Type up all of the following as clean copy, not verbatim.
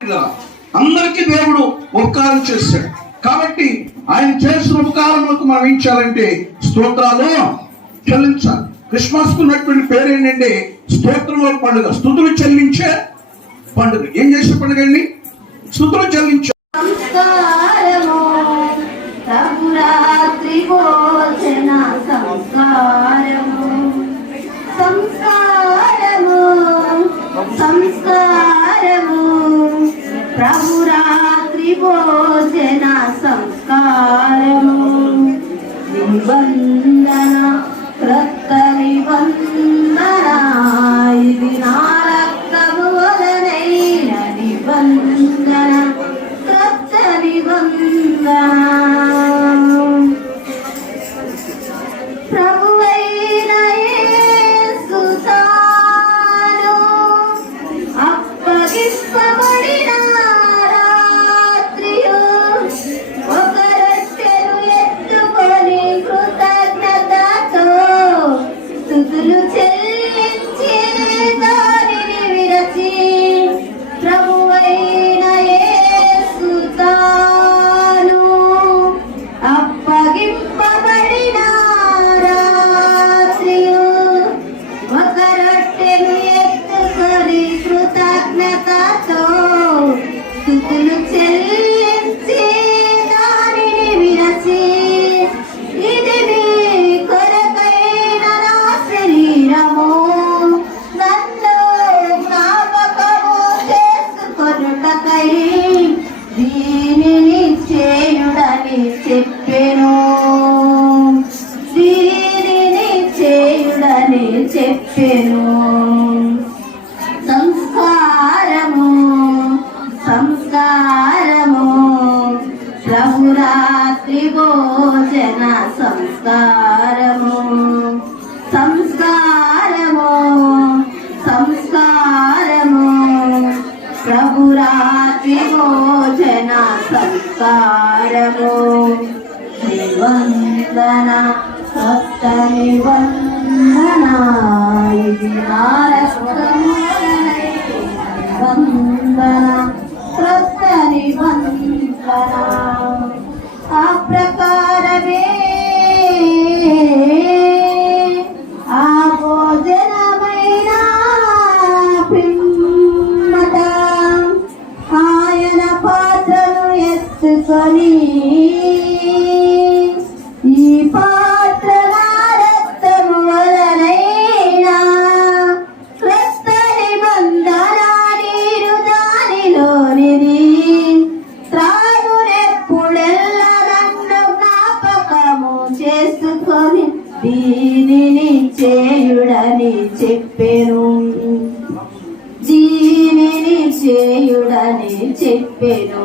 అందరికీ దేవుడు ఉపకారం చేశాడు. కాబట్టి ఆయన చేసిన ఉపకారములకు మనం ఏం చేయాలంటే స్తోత్రాలు చెల్లించాలి. క్రిస్మస్ కు ఉన్నటువంటి పేరు ఏంటంటే స్తోత్రముల పండుగ, స్తుతులు చెల్లించే పండుగ. ఏం చేసే పండుగ అండి? స్తుతులు చెల్లించే. ప్రభు రాత్రి భోజన సంస్కారము నిబంధన క్రొత్త నిబంధన ఇది నా రక్తము వలనైన నిబంధన క్రొత్త నిబంధన. ప్రభువైన యేసు తాను అప్పగింపబడిన దీనిని చేయుడని చెప్పెను, దీనిని చేయుడని చెప్పెను. సంస్కారము సంస్కారము ప్రభు రాత్రి భోజన సంస్కారము సంస్కారము సంస్కారము ప్రభు రాత్రి భోజన సంస్కారము. నిబంధన కొత్త నిబంధన ఇది నా రక్తము నిబంధన కొత్త నిబంధన. ఆ ప్రకారమే ఆ భోజనమైన పిమ్మట ఆయన పాత్రను ఎత్తుకొని ఈ పాత్ర నా రక్తము వలనైనా క్రొత్త నిబంధన నీరు దానిలోనిది త్రాగునెప్పుడెల్లా నన్ను జ్ఞాపకము చేసుకొని దీనిని చేయుడని చెప్పెను, దీనిని చేయుడని చెప్పెను.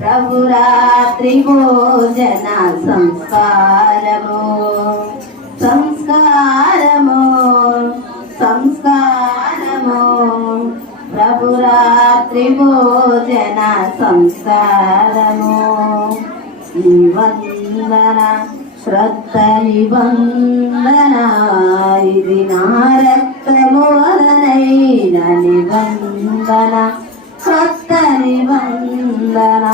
ప్రభు రాత్రి భోజన సంస్కారము సంస్కారము సంస్కారము ప్రభు రాత్రి భోజన సంస్కారము. నిబంధన శ్రద్ధ నిబంధన ఇది నా రక్తము వలనైన నిబంధన కొత్త నిబంధన.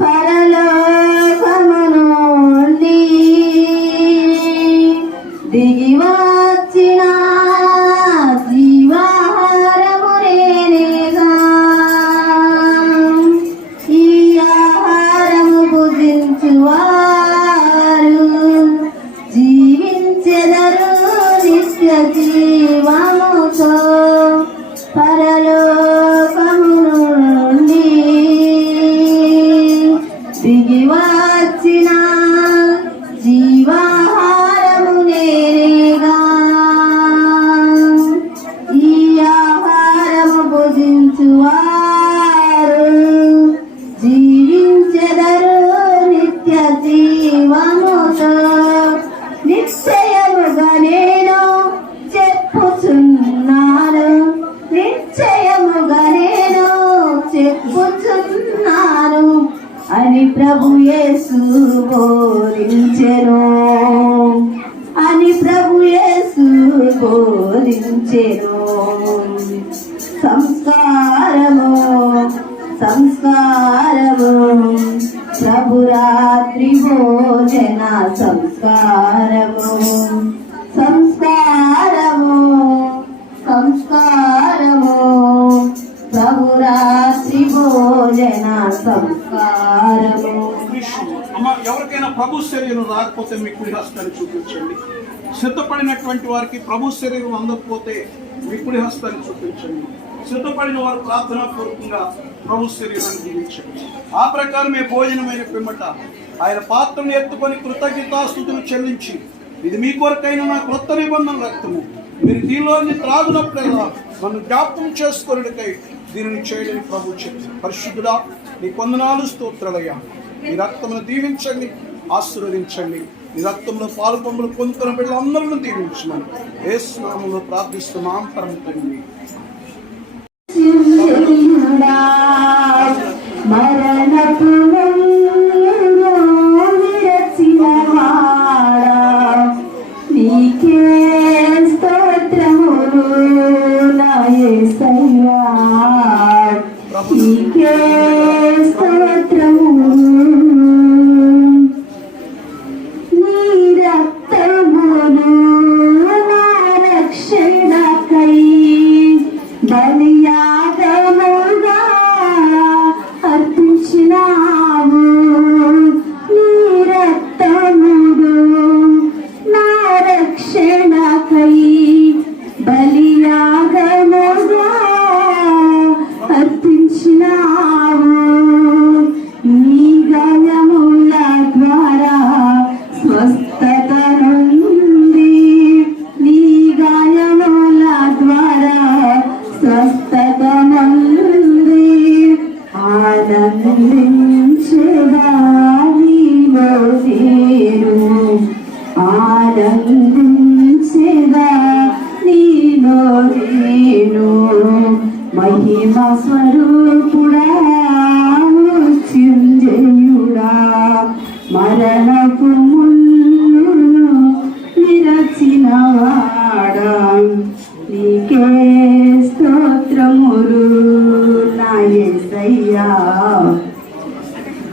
పరలోకము నుండి దిగి వచ్చిన జీవాహారము నేనేగా, ఈ ఆహారము భుజించువారు జీవించెదరు నిత్య జీవముతో. పరలోకము నుండి దిగి వచ్చిన జీవాహారము నేనేగా, ఈ ఆహారము భుజించువారు జీవించెదరు నిత్య జీవముతో. నిశ్చయముగా నేను చెప్పుచున్నాను, నిశ్చయముగా నేను చెప్పుచున్నాను అని ప్రభు యేసు బోధించెను. బోధించెను. సంస్కారము సంస్కారము ప్రభురాత్రి భోజన సంస్కారము సంస్కారము సంస్కారము ప్రభురాత్రి భోజన సంస్కారము. అమ్మ, ఎవరికైనా ప్రభు శరీరం రాకపోతే మీ కుడి హస్తాన్ని చూపించండి. సిద్ధపడినటువంటి వారికి ప్రభు శరీరం అందకపోతే మీ కుడి హస్తాన్ని చూపించండి. సిద్ధపడిన వారు ప్రార్థనాపూర్వకంగా ప్రభు శరీరాన్ని జీవించండి. ఆ ప్రకారమే భోజనమైన పిమ్మట ఆయన పాత్రను ఎత్తుకొని కృతజ్ఞతాస్తుతులు చెల్లించి, ఇది మీ కొరకైన నా క్రొత్త నిబంధన రక్తము, మీరు దీనిలోని త్రాగునప్పుడల్లా నన్ను జ్ఞాపకం చేసుకొనుటకై దీనిని చేయలేని ప్రభు చెప్పి. పరిశుద్ధుడా, నీ వందనాలు, స్తోత్రాలయ్యా. ఈ రక్తమును దీవించండి, ఆశీర్వదించండి. ఈ రక్తంలో పాలు పంపులు పొందుతున్న బిడ్డలందరినీ దీవించమని యేసు నామములో ప్రార్థిస్తున్నాం పరమ తండ్రి. మరణపు నీకే స్తోత్రములు నా యేసయ్యా, నీకే స్తోత్రములు. నీ రక్తములు నా రక్షణకై బలియాగముగా అర్పించినావు. నీ రక్తములు నా రక్షణకై బలియాగముగా అర్పించినావు. నీ గాయముల ద్వారా స్వస్థత నుండి, నీ గాయముల ద్వారా స్వస్థత నుండి ఆనందించేదా నీలో నేను, ఆనందించేదా నీలో నేను. మహిమ స్వరూపుడా, మృత్యుంజయుడా, మరణపు ముళ్ళును విరచినవాడా, నీకే స్తోత్రములు నా యేసయ్యా,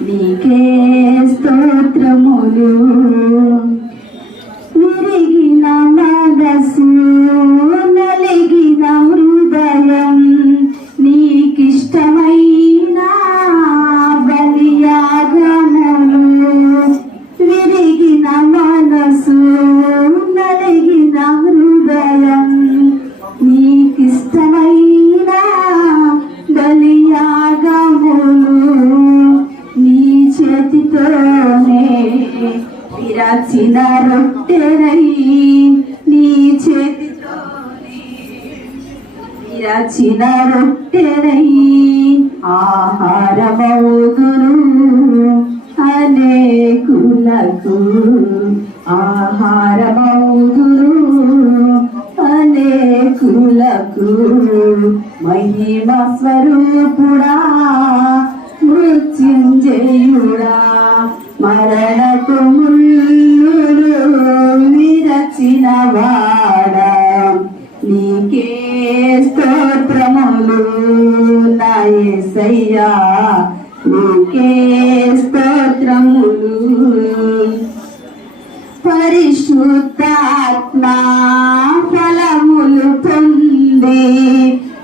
నీకే స్తోత్రములు. విరిగిన మనసు, నలిగిన హృదయం, నీకిష్టమైన బలియాగములు. విరిగిన మనసు, నలిగిన హృదయం, నీకిష్టమైన బలియాగములు. నీ చేతితోనే విరచిన రొట్టెనై, నీ చేతితోనే విరచిన రొట్టెనై ఆహారమౌదును అనేకులకు, ఆహారమౌదును అనేకులకు. మహిమ స్వరూపుడా, మృత్యుంజయుడా, మరణపు ముళ్ళును విరచినవాడా, నీకే స్తోత్రములు నా యేసయ్యా, నీకే స్తోత్రములు. పరిశుద్ధాత్మా ఫలములు పొంది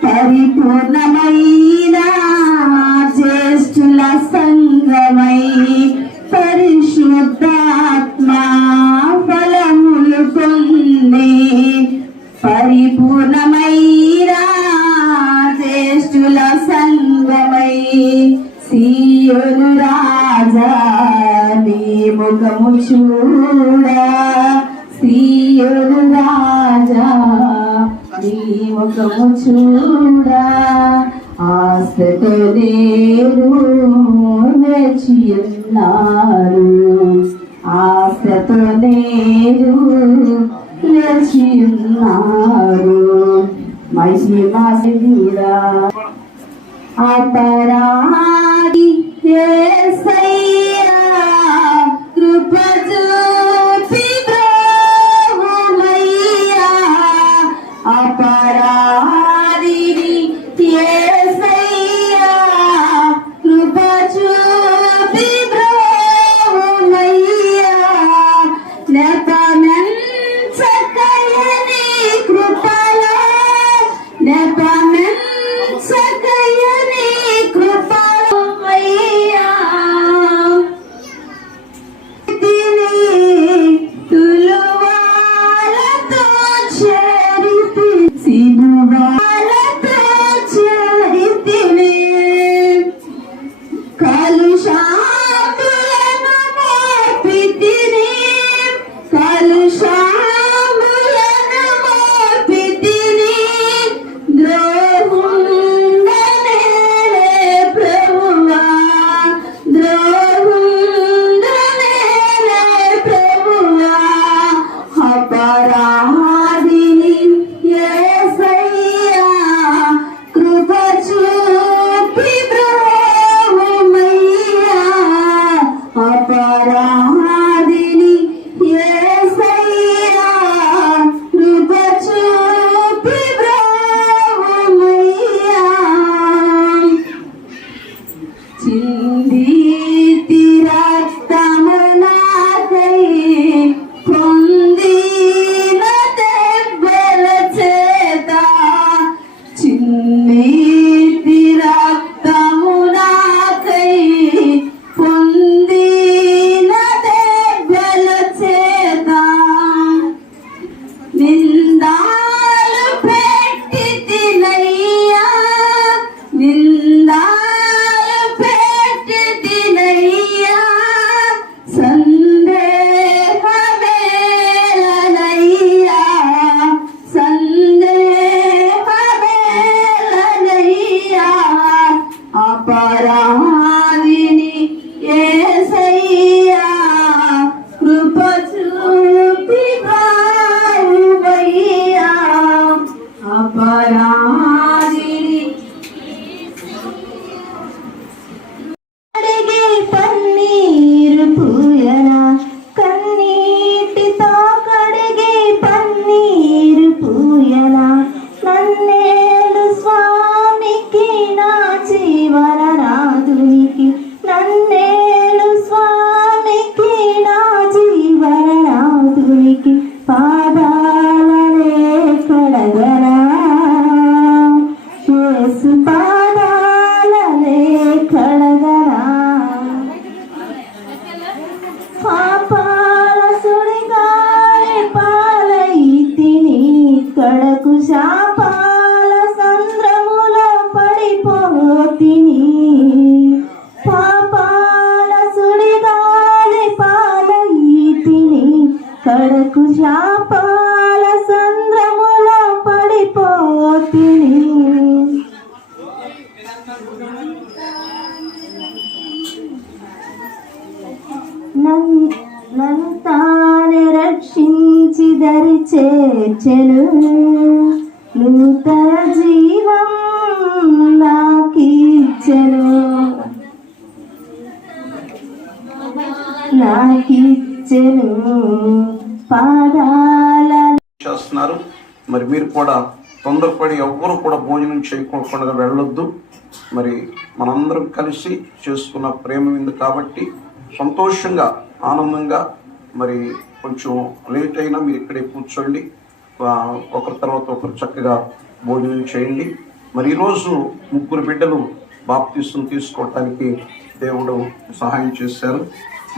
పరిపూర్ణమైన జ్యేష్ఠుల సంగమై, పరిశుద్ధాత్మా ఫలములు పొంది పరిపూర్ణమైన జ్యేష్ఠుల సంగమై, సీయోను రాజా నీ ముఖము చూడా, సీయోను రాజా నీ ముఖము చూడా. ఆశతో నేను వేచియున్నారు, ఆశతో నేను వేచియున్నారు. మహిమా అపరాధి యేసయ్యా, కృప చూపి బ్రోవుమయ్యా, పడకు శాపాల సంద్రములో పడిపోతిని. నన్ను తానే రక్షించి దరి చేర్చెను. నూతన జీవం నాకిచ్చెను. పాదాల చేస్తున్నారు. మరి మీరు కూడా తొందరపడి ఎవ్వరు కూడా భోజనం చేయకుండా వెళ్ళొద్దు. మరి మనందరం కలిసి చేసుకున్న ప్రేమ విందు కాబట్టి సంతోషంగా ఆనందంగా మరి కొంచెం లేట్ అయినా మీరు ఇక్కడే కూర్చోండి. ఒకరి తర్వాత ఒకరు చక్కగా భోజనం చేయండి. మరి ఈరోజు 3 బిడ్డలు బాప్తీసం తీసుకోవటానికి దేవుడు సహాయం చేశారు.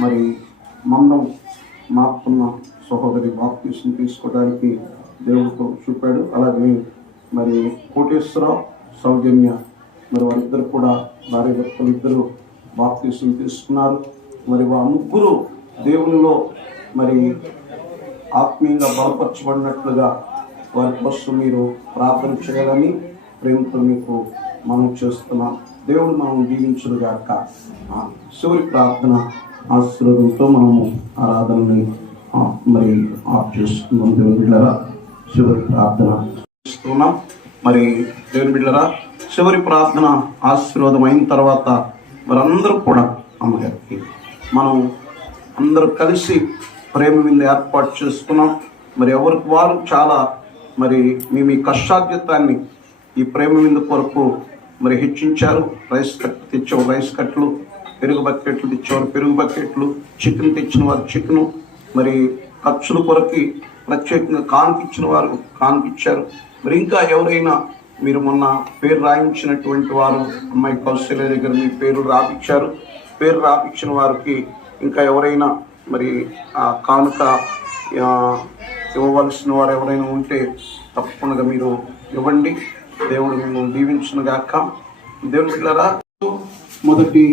మరి మందం మాపున్న సహోదరి బాప్తీసం తీసుకోవడానికి దేవుడితో చూపాడు. అలాగే మరి కోటేశ్వరరావు సౌజన్య మరి వారిద్దరు కూడా భార్య భర్తలు ఇద్దరు బాప్తీసం తీసుకున్నారు. మరి ఆ 3 దేవునిలో మరి ఆత్మీయంగా బలపరచబడినట్లుగా వారి కోసం మీరు ప్రార్థన చేయాలని ప్రేమతో మీకు మనం చేస్తున్నాం. దేవుడు మనం దీవించుగాక. చివరి ప్రార్థన ఆశీర్వాదంతో మనము ఆరాధనని మరి ఆఫ్ చేసుకున్నాం. దేవుని బిడ్డలారా చివరి ప్రార్థన చేస్తున్నాం. మరి దేవుని బిడ్డలారా చివరి ప్రార్థన ఆశీర్వాదం అయిన తర్వాత మరి అందరూ కూడా అమ్మగారికి మనం అందరూ కలిసి ప్రేమ విందు ఏర్పాటు చేసుకున్నాం. మరి ఎవరికి వారు చాలా మరి మేము ఈ కష్టార్జితాన్ని ఈ ప్రేమ విందు కొరకు మరి హెచ్చించారు. రైస్ కట్లు తెచ్చేవారు రైస్ కట్లు, పెరుగు బకెట్లు తెచ్చేవారు పెరుగు బకెట్లు, చికెన్ తెచ్చిన వారు చికెను, మరి ఖర్చుల కొరకి ప్రత్యేకంగా కానుకిచ్చిన వారు కానుకిచ్చారు. మరి ఇంకా ఎవరైనా మీరు మొన్న పేరు రాయించినటువంటి వారు అమ్మాయి కౌశల్య దగ్గర మీ పేరు రాపించారు. పేరు రాపించిన వారికి ఇంకా ఎవరైనా మరి కానుక ఇవ్వవలసిన వారు ఎవరైనా ఉంటే తప్పకుండా మీరు ఇవ్వండి. దేవుడు మిమ్మల్ని దీవించునుగాక. దేవుని బిడ్డలారా మొదటి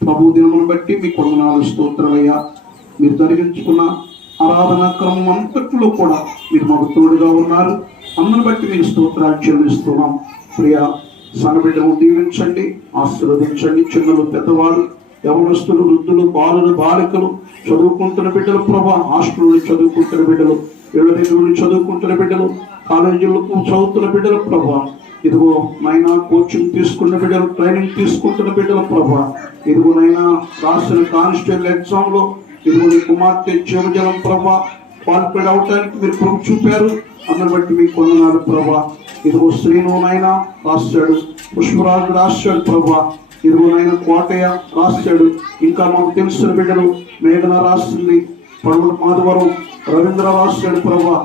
ప్రభు దినమును బట్టి మీ కొందనాలు స్తోత్రమయ్యా. మీరు జరిగించుకున్న ఆరాధనా క్రమం అంతట్లో కూడా మీరు మాకు తోడుగా ఉన్నారు. అందును బట్టి మీరు స్తోత్రాలు చెల్లిస్తున్నాం. ప్రియ సన్నబిడ్డను దీవించండి, ఆశీర్వదించండి. చిన్నలు పెద్దవారు, యవనస్తులు, వృద్ధులు, బాలులు, బాలికలు, చదువుకుంటున్న బిడ్డలు ప్రభా, హాస్టల్లో చదువుకుంటున్న బిడ్డలు, ఇళ్ళ దగ్గర చదువుకుంటున్న బిడ్డలు, కాలేజీలకు చదువుతున్న బిడ్డలు ప్రభా, ఇదిగో నైనా కోచింగ్ తీసుకున్న బిడ్డలు, ట్రైనింగ్ తీసుకుంటున్న బిడ్డల ప్రభా, ఇదిగో నైనా రాసిన కానిస్టేబుల్ ఎగ్జామ్ లో ఇదిగో నీ కుమార్తె జీవజలం ప్రభా క్వాలిఫైడ్ అవటానికి మీరు కృప చూపారు. అందుని బట్టి మీకు కొందనాలు ప్రభా. ఇదిగో శ్రీను నైనా రాశాడు, పుష్పరాజు రాశాడు ప్రభా, ఇదిగోనైనా కోటయ్య రాశాడు. ఇంకా మాకు తెలిసిన బిడ్డలు మేఘన రాస్తుంది, పడమల మాధవరం రవీంద్ర రాశాడు ప్రభా.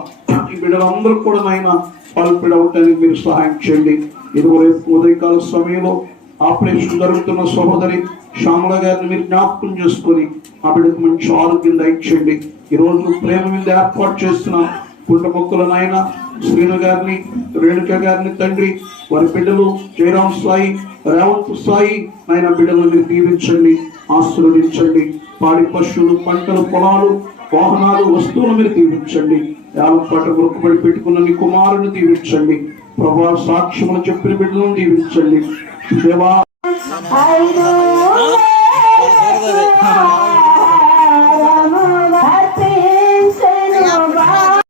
ఈ బిడ్డలందరూ కూడా నైనా క్వాలిఫైడ్ అవటానికి మీరు సహాయం చేయండి. ఇదిగో రేపు ఉదయకాల సమయంలో ఆపరేషన్ జరుగుతున్న సహోదరి శ్యామల గారిని మీరు జ్ఞాపకం చేసుకొని ఆ బిడ్డకు మంచి ఆరోగ్యం దయచేయండి. ఈరోజు ప్రేమ మీద ఏర్పాటు చేస్తున్న పుట్ట మొక్కల నాయన శ్రీను గారిని, రేణుక గారిని తండ్రి, వారి బిడ్డలు జయరాం సాయి, రేవంత్ సాయి ఆయన బిడ్డలు మీరు దీవించండి, ఆశీర్వదించండి. పాడి పశువులు, పంటలు, పొలాలు, వాహనాలు, వస్తువులు మీరు దీవించండి. యాలపాట మొక్కుబడి పెట్టుకున్న నీ కుమారుని దీవించండి ప్రభా. సాక్ష్యములు చెప్పిన బిడ్డలను దీవించండి దేవా.